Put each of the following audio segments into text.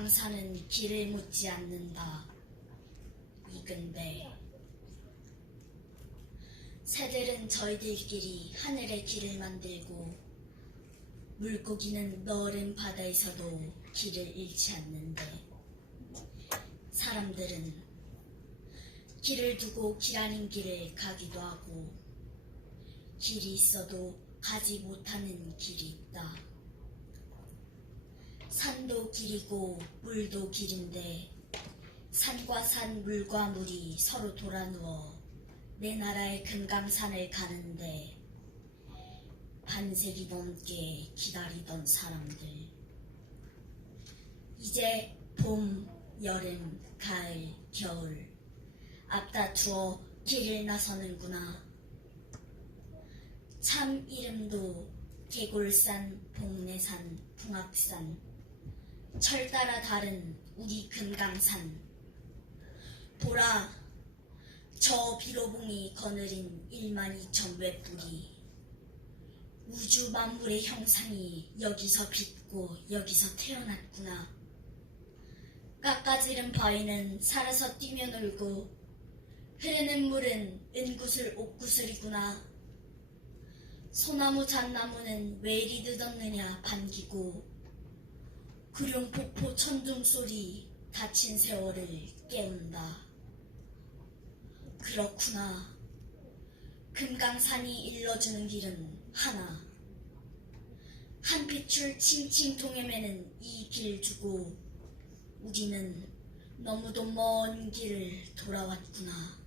금강산은 길을 묻지 않는다. 이근배 새들은 저희들끼리 하늘의 길을 만들고 물고기는 너른 바다에서도 길을 잃지 않는데 사람들은 길을 두고 길 아닌 길을 가기도 하고 길이 있어도 가지 못하는 길이 있다. 산도 길이고 물도 길인데 산과 산 물과 물이 서로 돌아누워 내 나라의 금강산을 가는데 반세기 넘게 기다리던 사람들. 이제 봄, 여름, 가을, 겨울 앞다투어 길을 나서는구나. 참 이름도 개골산, 복내산, 풍악산 철 따라 다른 우리 금강산. 보라 저 비로봉이 거느린 1만 2천 웹불이 우주 만물의 형상이 여기서 빛고 여기서 태어났구나. 깎아지른 바위는 살아서 뛰며 놀고 흐르는 물은 은구슬 옥구슬이구나. 소나무 잣나무는 왜 이리 늦었느냐 반기고 구룡폭포 천둥 소리 다친 세월을 깨운다. 그렇구나. 금강산이 일러주는 길은 하나. 한 핏줄 칭칭통에 매는 이 길 주고 우리는 너무도 먼 길을 돌아왔구나.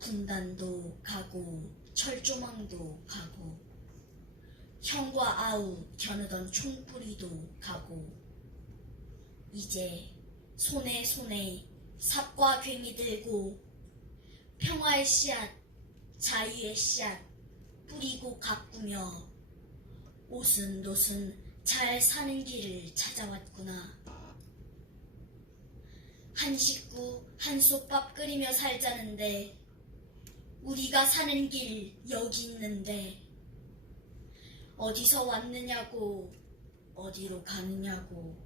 군단도 가고 철조망도 가고 형과 아우 겨누던 총뿌리도 가고 이제 손에 손에 삽과 괭이 들고 평화의 씨앗 자유의 씨앗 뿌리고 가꾸며 오순도순 잘 사는 길을 찾아왔구나. 한 식구 한 솥밥 끓이며 살자는데 우리가 사는 길 여기 있는데 어디서 왔느냐고 어디로 가느냐고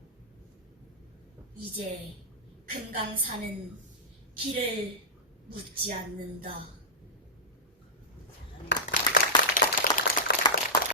이제 금강산은 길을 묻지 않는다.